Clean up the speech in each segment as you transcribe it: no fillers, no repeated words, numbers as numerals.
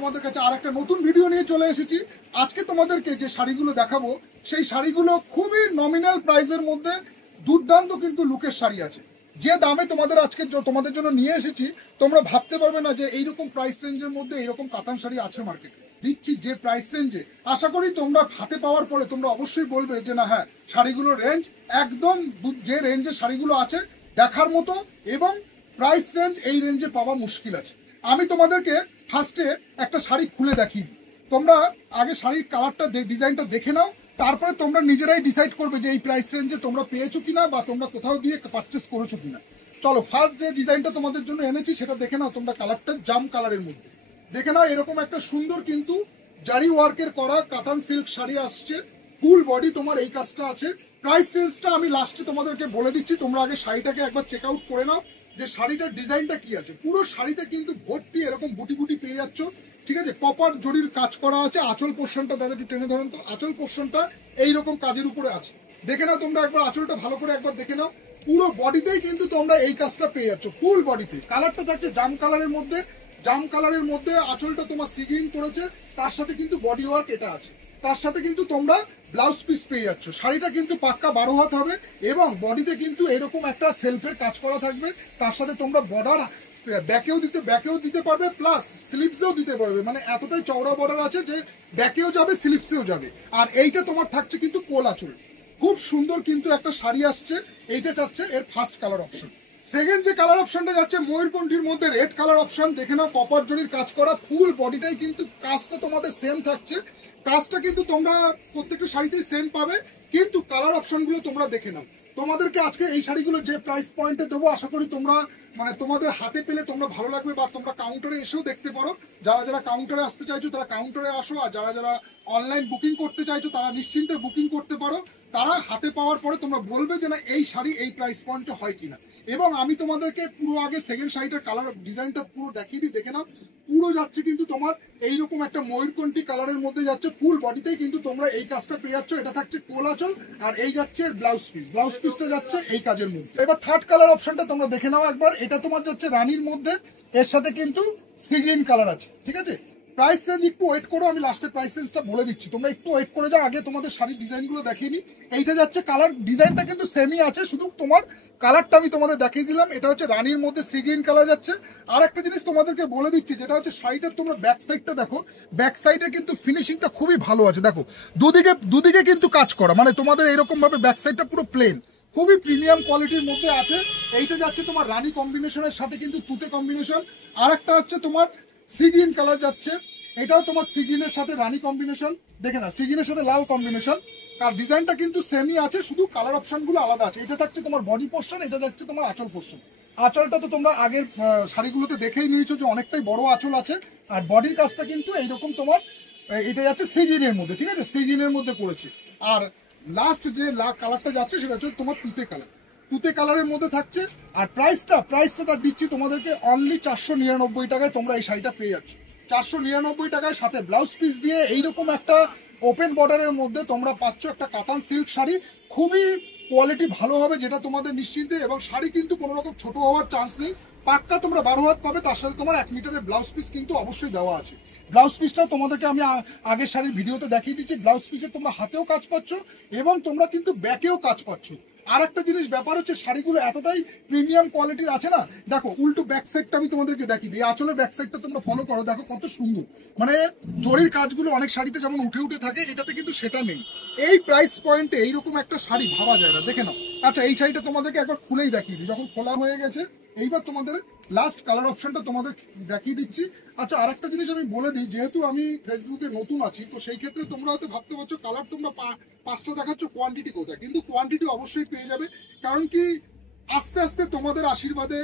তোমাদের কাছে আর একটা নতুন ভিডিও নিয়ে চলে এসেছি। আজকে তোমাদেরকে যে শাড়িগুলো দেখাবো সেই শাড়িগুলো খুবই নমিনাল প্রাইসের মধ্যে দুর্দান্ত কিন্তু লুকের শাড়ি আছে। যে দামে তোমাদের আজকে তোমাদের জন্য নিয়ে এসেছি তোমরা ভাবতে পারবে না যে এইরকম প্রাইস রেঞ্জের মধ্যে এইরকম কাতান শাড়ি আছে মার্কেটে। দিচ্ছি যে প্রাইস রেঞ্জে, আশা করি তোমরা হাতে পাওয়ার পরে তোমরা অবশ্যই বলবে যে না হ্যাঁ শাড়িগুলোর রেঞ্জ একদম যে রেঞ্জে শাড়িগুলো আছে দেখার মতো, এবং প্রাইস রেঞ্জ এই রেঞ্জে পাওয়া মুশকিল আছে। আমি তোমাদেরকে ফার্স্টে একটা শাড়ি খুলে দেখিয়ে দিই, তোমরা আগে শাড়ির কালারটা ডিজাইনটা দেখে নাও, তারপরে তোমরা নিজেরাই ডিসাইড করবে যে এই প্রাইস রেঞ্জে তোমরা পেয়েছো কিনা বা তোমরা কোথাও দিয়ে পারচেস করেছো কিনা। চলো ফার্স্ট যে ডিজাইনটা তোমাদের জন্য এনেছি সেটা দেখে নাও। তোমরা কালারটা জাম কালারের মধ্যে দেখে নাও, এরকম একটা সুন্দর কিন্তু জারি ওয়ার্কের করা কাতান সিল্ক শাড়ি আসছে, ফুল বডি তোমার এই কাজটা আছে। প্রাইস রেঞ্জটা আমি লাস্টে তোমাদেরকে বলে দিচ্ছি, তোমরা আগে শাড়িটাকে একবার চেক আউট করে নাও যে শাড়িটার ডিজাইনটা কি আছে। পুরো শাড়িতে কিন্তু ভর্তি এরকম বুটি বুটি পেয়ে যাচ্ছ, ঠিক আছে। কপার জরির কাজ করা আছে। আঁচল পোর্শনটা দাদা একটু টেনে ধরেন তো, আঁচল পোর্শনটা এইরকম কাজের উপরে আছে। দেখে নাও তোমরা একবার আঁচলটা ভালো করে একবার দেখে নাও। পুরো বডিতেই কিন্তু তোমরা এই কাজটা পেয়ে যাচ্ছ, ফুল বডিতে। কালারটা থাকছে জাম কালারের মধ্যে, জাম কালারের মধ্যে আঁচলটা তোমার সিগিং করেছে, তার সাথে কিন্তু বডি ওয়ার্ক এটা আছে। তার সাথে কিন্তু তোমরা ব্লাউজ পিস পেয়ে যাচ্ছ। শাড়িটা কিন্তু পাক্কা 12 হাত হবে এবং বডিতে কিন্তু এরকম একটা সেলফের কাজ করা থাকবে। তার সাথে তোমরা বর্ডার ব্যাকেও দিতে পারবে, প্লাস স্লিপসেও দিতে পারবে। মানে এতটাই চওড়া বর্ডার আছে যে ব্যাকেও যাবে স্লিপসেও যাবে। আর এইটা তোমার থাকছে কিন্তু কোল আঁচল। খুব সুন্দর কিন্তু একটা শাড়ি আসছে। এইটা চাচ্ছে এর ফার্স্ট কালার অপশন। সেকেন্ড যে কালার অপশনটা যাচ্ছে ময়ূরকণ্ঠীর মধ্যে রেড কালার অপশন। দেখে নাও কপার জরির কাজ করা, ফুল বডিটাই কিন্তু কাজটা তোমাদের সেম থাকছে। কাজটা কিন্তু তোমরা প্রত্যেকটা শাড়িতেই সেম পাবে, কিন্তু কালার অপশনগুলো তোমরা দেখে নাও। তোমাদেরকে আজকে এই শাড়িগুলো যে প্রাইস পয়েন্টে দেবো আশা করি তোমরা মানে তোমাদের হাতে পেলে তোমরা ভালো লাগবে, বা তোমরা কাউন্টারে এসেও দেখতে পারো। যারা যারা কাউন্টারে আসতে চাইছো তারা কাউন্টারে আসো, আর যারা যারা অনলাইন বুকিং করতে চাইছো তারা নিশ্চিন্তে বুকিং করতে পারো। তারা হাতে পাওয়ার পরে তোমরা বলবে যে না এই শাড়ি এই প্রাইস পয়েন্টে হয় কিনা। এবং আমি তোমাদেরকে পুরো আগে সেকেন্ড শাড়িটার কালার ডিজাইনটা পুরো দেখিয়ে দিই, দেখে নাও। পুরো যাচ্ছে কিন্তু তোমার এইরকম একটা ময়ূরকণ্ঠী কালারের মধ্যে যাচ্ছে, ফুল বডিতেই কিন্তু তোমরা এই কাজটা পেয়ে যাচ্ছ। এটা থাকছে কোল আঁচল, আর এই যাচ্ছে ব্লাউজ পিস। ব্লাউজ পিসটা যাচ্ছে এই কাজের মধ্যে। এবার থার্ড কালার অপশনটা তোমরা দেখে নাও একবার। এটা তোমার যাচ্ছে রানীর মধ্যে, এর সাথে কিন্তু সি গ্রিন কালার আছে, ঠিক আছে। প্রাইস রেঞ্জ একটু ওয়েট করো, আমি লাস্টের প্রাইস রেঞ্জটা বলে দিচ্ছি, তোমরা একটু ওয়েট করে যাও। আগে তোমাদের শাড়ির ডিজাইনগুলো দেখিয়ে নিই। এইটা যাচ্ছে কালার ডিজাইনটা কিন্তু সেমই আছে, শুধু তোমার কালারটা আমি তোমাদের দেখিয়ে দিলাম। এটা হচ্ছে রানীর মধ্যে সি গ্রিন কালার যাচ্ছে। আর একটা জিনিস তোমাদেরকে বলে দিচ্ছি, যেটা হচ্ছে শাড়িটার তোমরা ব্যাক সাইডটা দেখো। ব্যাক সাইডে কিন্তু ফিনিশিংটা খুবই ভালো আছে। দেখো দুদিকে কিন্তু কাজ করা, মানে তোমাদের এরকম ভাবে ব্যাক সাইডটা পুরো প্লেন, খুবই প্রিমিয়াম কোয়ালিটির মধ্যে আছে। এইটা যাচ্ছে তোমার রানী কম্বিনেশনের সাথে কিন্তু তুতে কম্বিনেশন। আর একটা হচ্ছে তোমার সি গ্রিন কালার যাচ্ছে, এটাও তোমার সি গ্রিনের সাথে রানী কম্বিনেশন। দেখে না সি গ্রিনের সাথে লাল কম্বিনেশন। আর ডিজাইনটা কিন্তু সেমই আছে, শুধু কালার অপশনগুলো আলাদা আছে। এটা থাকছে তোমার বডি পোর্শন, এটা যাচ্ছে তোমার আঁচল পোর্শন। আঁচলটা তো তোমরা আগের শাড়িগুলোতে দেখেই নিয়েছো যে অনেকটাই বড় আঁচল আছে। আর বডির কাজটা কিন্তু এইরকম তোমার এটা যাচ্ছে সি গ্রিনের মধ্যে, ঠিক আছে, সি গ্রিনের মধ্যে করেছে। আর লাস্ট যে কালারটা যাচ্ছে সেটা হচ্ছে তোমার তুতে কালার, তুতে কালারের মধ্যে থাকছে। আর প্রাইসটা তার দিচ্ছি তোমাদেরকে অনলি 499 টাকায় তোমরা এই শাড়িটা পেয়ে যাচ্ছ। 499 টাকায় সাথে ব্লাউজ পিস দিয়ে এইরকম একটা ওপেন বর্ডারের মধ্যে তোমরা পাচ্ছ একটা কাতান সিল্ক শাড়ি। খুবই কোয়ালিটি ভালো হবে, যেটা তোমাদের নিশ্চিন্তে। এবং শাড়ি কিন্তু কোনো রকম ছোট হওয়ার চান্স নেই, পাক্কা তোমরা 12 হাত পাবে। তার সাথে তোমার 1 মিটারের ব্লাউজ পিস কিন্তু অবশ্যই দেওয়া আছে। ব্লাউজ পিসটা তোমাদেরকে আমি আগের শাড়ির ভিডিওতে দেখিয়ে দিচ্ছি। ব্লাউজ পিসে তোমরা হাতেও কাজ পাচ্ছ এবং তোমরা কিন্তু ব্যাকেও কাজ পাচ্ছ। আর একটা জিনিস ব্যাপার হচ্ছে শাড়িগুলো এতটাই প্রিমিয়াম কোয়ালিটির আছে না। দেখো উল্টো ব্যাক সাইডটা আমি তোমাদেরকে দেখিয়ে দিই। আঁচলের ব্যাক সাইডটা তোমরা ফলো করো, দেখো কত সুন্দর। মানে জরির কাজগুলো অনেক শাড়িতে যেমন উঠে উঠে থাকে, এটাতে কিন্তু সেটা নেই। এই প্রাইস পয়েন্টে এইরকম একটা শাড়ি ভাবা যায় না, দেখে নাও। আচ্ছা এই শাড়িটা তোমাদেরকে একবার খুলেই দেখিয়ে দিই, যখন খোলা হয়ে গেছে। এইবার তোমাদের লাস্ট কালার অপশনটা তোমাদের দেখিয়ে দিচ্ছি। আচ্ছা আর একটা জিনিস আমি বলে দিই, যেহেতু আমি ফেসবুকে নতুন আছি, তো সেই ক্ষেত্রে তোমরা হয়তো ভাবতে পারছো কালার তোমরা 5টা দেখাচ্ছ, কোয়ান্টিটি কোথায়। কিন্তু কোয়ান্টিটি অবশ্যই পেয়ে যাবে, কারণ কি আস্তে আস্তে তোমাদের আশীর্বাদে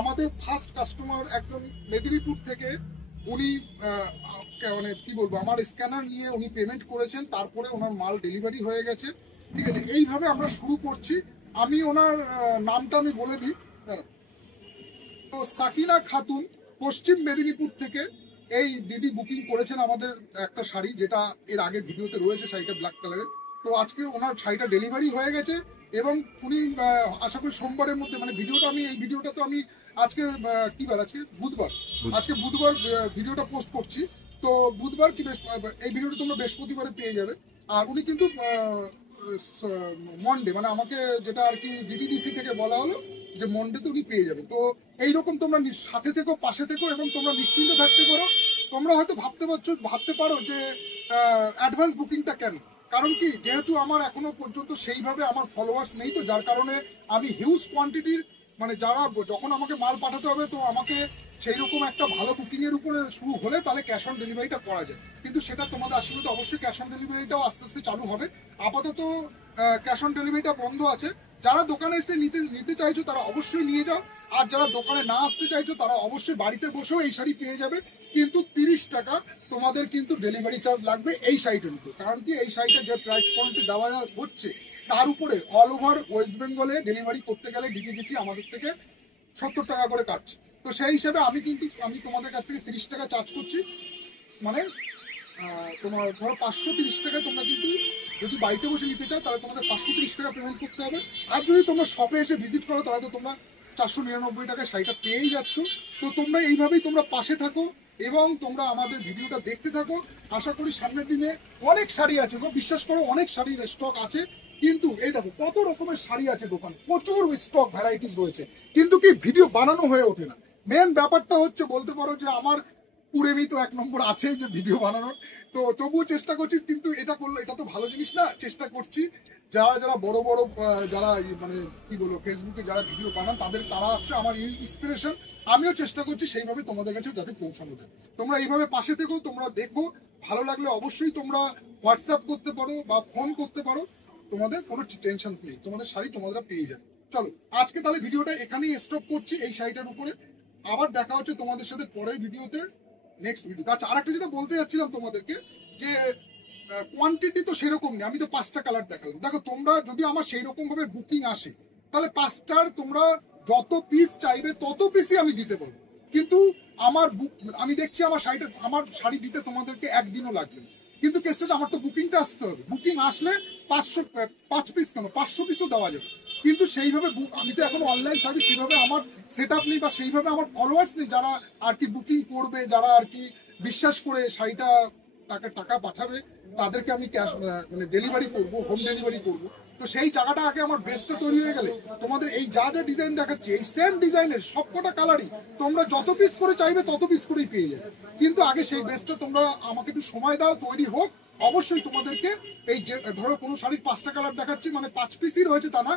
আমাদের ফার্স্ট কাস্টমার একজন মেদিনীপুর থেকে, উনি মানে কি বলবো, আমার স্ক্যানার নিয়ে উনি পেমেন্ট করেছেন, তারপরে ওনার মাল ডেলিভারি হয়ে গেছে, ঠিক আছে। এইভাবে আমরা শুরু করছি। আমি ওনার নামটা আমি বলে দিই। তো সাকিনা খাতুন পশ্চিম মেদিনীপুর থেকে এই দিদি বুকিং করেছেন আমাদের একটা শাড়ি, যেটা এর আগের ভিডিওতে রয়েছে, শাড়িটা ব্ল্যাক কালারের। তো আজকে ওনার শাড়িটা ডেলিভারি হয়ে গেছে এবং উনি আশা করি সোমবারের মধ্যে, মানে ভিডিওটা আমি এই ভিডিওটা তো আমি আজকে কি বার, আজকে বুধবার, আজকে বুধবার ভিডিওটা পোস্ট করছি। তো বুধবার কি এই ভিডিওটা তোমরা বৃহস্পতিবারে পেয়ে যাবে। আর উনি কিন্তু মন্ডে, মানে আমাকে যেটা আর কি ডিটিডিসি থেকে বলা হলো যে মন্ডেতে উনি পেয়ে যাবে। তো এইরকম তোমরা সাথে থেকো, পাশে থেকো এবং তোমরা নিশ্চিন্ত থাকতে পারো। তোমরা হয়তো ভাবতে পারো যে অ্যাডভান্স বুকিংটা কেন, কারণ কি যেহেতু আমার এখনো পর্যন্ত সেইভাবে আমার ফলোয়ার্স নেই, তো যার কারণে আমি হিউজ কোয়ান্টিটির, মানে যারা যখন আমাকে মাল পাঠাতে হবে তো আমাকে সেই রকম একটা ভালো বুকিং এর উপরে শুরু হলে তাহলে ক্যাশ অন ডেলিভারিটা করা যায়। কিন্তু সেটা তোমাদের আশীর্বাদে অবশ্যই ক্যাশ অন ডেলিভারিটাও আস্তে আস্তে চালু হবে। আপাতত ক্যাশ অন ডেলিভারিটা বন্ধ আছে। যারা দোকানে এসে নিতে চাইছো তারা অবশ্যই নিয়ে যাও, আর যারা দোকানে না আসতে চাইছো তারা অবশ্যই বাড়িতে বসেও এই শাড়ি পেয়ে যাবে। কিন্তু 30 টাকা তোমাদের কিন্তু ডেলিভারি চার্জ লাগবে এই শাড়িটার উপর, কারণ কি এই শাড়িটা যে প্রাইস পয়েন্টে দেওয়া হচ্ছে তার উপরে অল ওভার ওয়েস্ট বেঙ্গলে ডেলিভারি করতে গেলে ডিটিডিসি আমাদের থেকে 70 টাকা করে কাটছে। তো সেই হিসাবে আমি তোমাদের কাছ থেকে 30 টাকা চার্জ করছি, মানে তোমার ধরো 530 টাকায় তোমরা কিন্তু যদি বাড়িতে বসে নিতে চাও তাহলে তোমাদের 530 টাকা পেমেন্ট করতে হবে। আর যদি তোমরা শপে এসে ভিজিট করো তাহলে তো তোমরা 499 টাকায় শাড়িটা পেয়েই যাচ্ছ। তো তোমরা এইভাবেই তোমরা পাশে থাকো এবং তোমরা আমাদের ভিডিওটা দেখতে থাকো। আশা করি সামনের দিনে অনেক শাড়ি আছে গো, বিশ্বাস করো অনেক শাড়ির স্টক আছে। কিন্তু এই দেখো কত রকমের শাড়ি আছে দোকানে, প্রচুর স্টক ভ্যারাইটিস রয়েছে, কিন্তু কি ভিডিও বানানো হয়ে ওঠে না। মেন ব্যাপারটা হচ্ছে বলতে পারো যে আমার কুড়েমি তো 1 নম্বর আছেই যে ভিডিও বানানোর, তো তবুও চেষ্টা করছি। কিন্তু এটা করলে এটা তো ভালো জিনিস না, চেষ্টা করছি যারা যারা বড় বড় যারা মানে কি বলবো ফেসবুকে যারা ভিডিও বানান তারা হচ্ছে আমার ইন্সপিরেশন। আমিও চেষ্টা করছি সেইভাবে তোমাদের কাছে যাতে পৌঁছানো যায়। তোমরা এইভাবে পাশে থেকো, তোমরা দেখো, ভালো লাগলে অবশ্যই তোমরা হোয়াটসঅ্যাপ করতে পারো বা ফোন করতে পারো, তোমাদের কোনো টেনশন নেই, তোমাদের শাড়ি তোমরা পেয়ে যাবে। চলো আজকে তাহলে ভিডিওটা এখানেই স্টপ করছি এই শাড়িটার উপরে। আবার দেখা হচ্ছে তোমাদের সাথে পরের ভিডিওতে, নেক্সট ভিডিও। আচ্ছা আর একটা যেটা বলতে যাচ্ছিলাম তোমাদেরকে, যে কোয়ান্টিটি তো সেরকম নেই, আমি তো 5টা কালার দেখালাম। দেখো তোমরা যদি আমার সেই রকম ভাবে বুকিং আসে তাহলে 5টার তোমরা যত পিস চাইবে তত পিসই আমি দিতে পারবো। কিন্তু আমি দেখছি আমার শাড়ি দিতে তোমাদেরকে একদিনও লাগবে না। কিন্তু কেসটা আমার তো বুকিংটা আসতে হবে, বুকিং আসলে 5 পিস কেন 500 পিসও দেওয়া যাবে। কিন্তু সেইভাবে আমি তো এখন অনলাইন সার্ভিস সেইভাবে আমার সেট আপ নেই বা সেইভাবে আমার ফলোয়ার্স নেই যারা আর কি বুকিং করবে, যারা আর কি বিশ্বাস করে শাড়িটা তাকে টাকা পাঠাবে, তাদেরকে আমি ক্যাশ মানে ডেলিভারি করবো, হোম ডেলিভারি করবো। তো সেই জায়গাটা আগে আমার বেসটা তৈরি হয়ে গেলে তোমাদের এই যা যা ডিজাইন দেখাচ্ছি এই সেম ডিজাইনের সবকটা কালারই তোমরা যত পিস করে চাইবে তত পিস করেই পেয়ে যাবে। কিন্তু আগে সেই বেসটা তোমরা আমাকে একটু সময় দাও, তৈরি হোক। অবশ্যই তোমাদেরকে এই যে ধরো কোনো শাড়ির 5টা কালার দেখাচ্ছি মানে 5 পিসই রয়েছে তা না,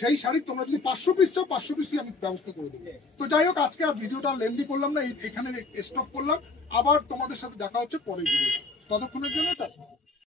সেই শাড়ি তোমরা যদি 500 পিস চাও 500 পিসই আমি ব্যবস্থা করে দেবো। তো যাই হোক আজকে আর ভিডিওটা লেন্দি করলাম না, এখানে স্টপ করলাম। আবার তোমাদের সাথে দেখা হচ্ছে পরের ভিডিও, ততক্ষণের জন্য টাটা।